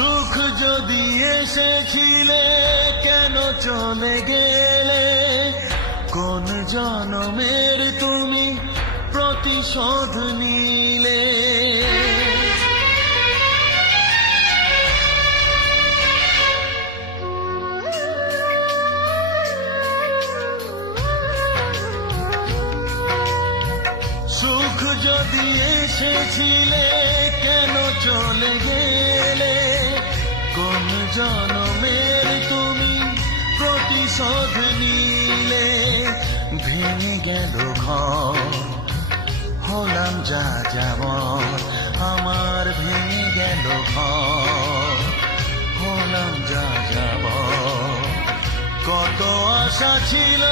সুখ যদি এসেছিলে কেন চলে গেলে, কোন জনমের তুমি প্রতিশোধ নিলে। সুখ যদি এসেছিলে কেন চলে গেলে, কোন জনমের তুমি প্রতিশোধ নিলে। ভেঙে গেল ঘর, হলাম যা যাবর, আমার ভেঙে গেল ঘর, হলাম যা যাবর। কত আশা ছিল